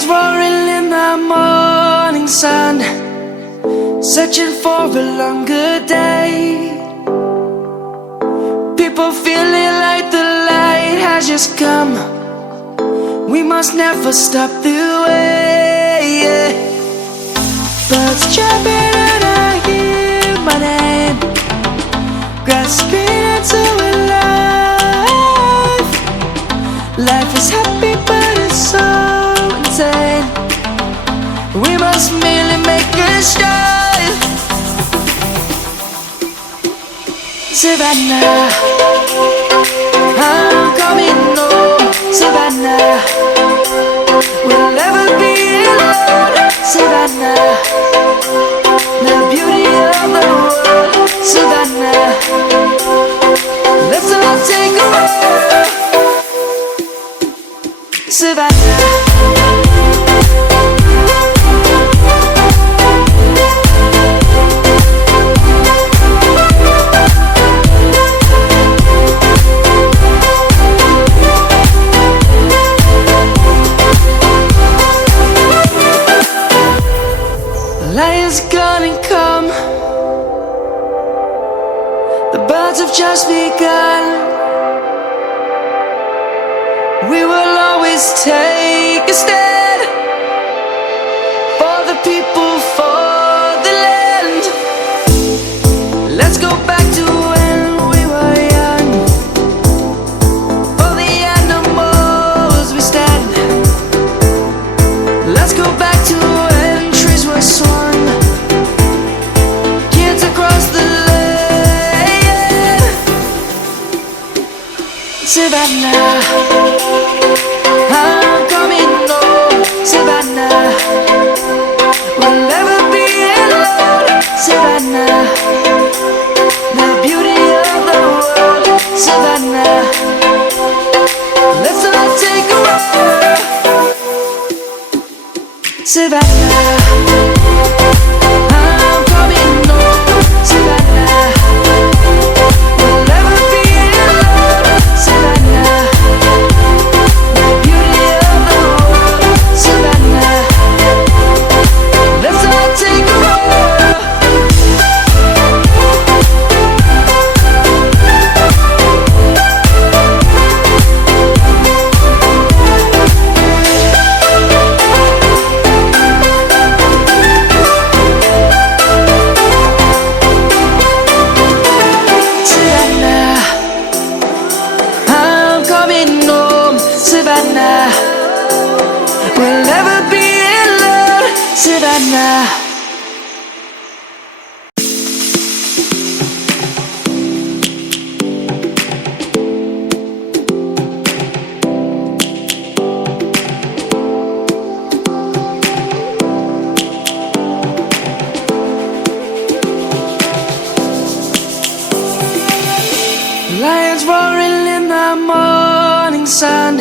Lions roaring in the morning sun, searching for a longer day. People feeling like the light has just come. We must never stop the way, yeah. Birds chirping and I hear my name, grasping into a life. Life is happy but it's so insane. We must merely make a start. Savannah, I'm coming home. Savannah, we'll never be alone. Savannah, the beauty of the world. Savannah, let's all take a walk. Savannah. Lion's gonna come. The birds have just begun. We will always take a stand for the people, for the land. Let's go back to when we were young. For the animals we stand. Let's go back to when trees were swung. Kids across the land. Savannah, I'm coming home. Savannah, we'll never be alone. Savannah, the beauty of the world. Savannah, let's all take a walk. Savannah, I'm coming home. Savannah, we'll never be alone. Savannah, the beauty of the world. Savannah, let's all take a walk. Savannah, I'm coming home. Savannah, we'll never be alone. Savannah. Lions roaring in the morning sun,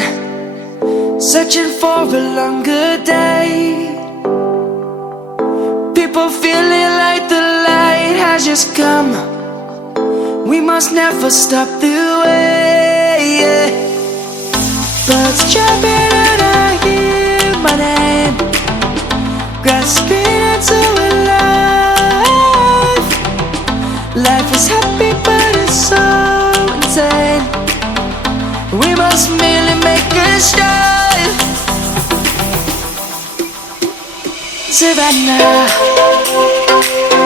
searching for a longer day. People feeling like the light has just come. We must never stop the way, yeah. Birds chirping and I hear my name, grasping into a life. Life is happy but it's so insane. We must merely make a start. Savannah,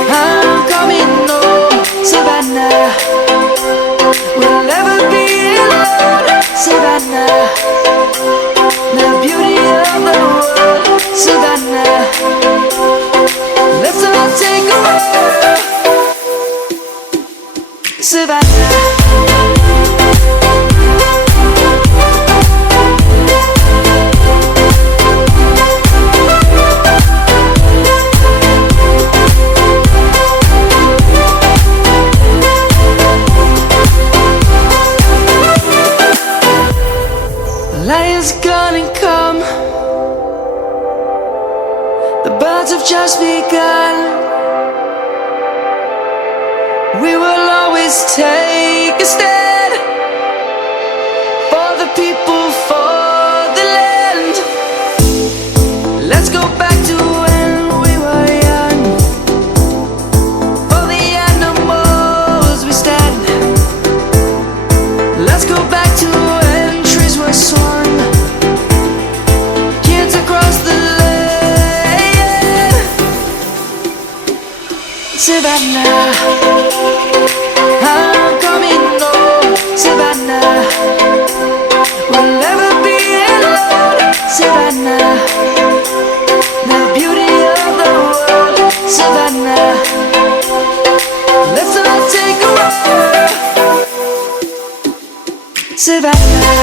I'm coming home. Savannah, we'll never be alone. Savannah, the beauty of the world. Savannah, let's all take a walk. Savannah. Lion's gonna come. The birds have just begun. We will always take a stand for the people, for the land.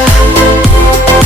yeah.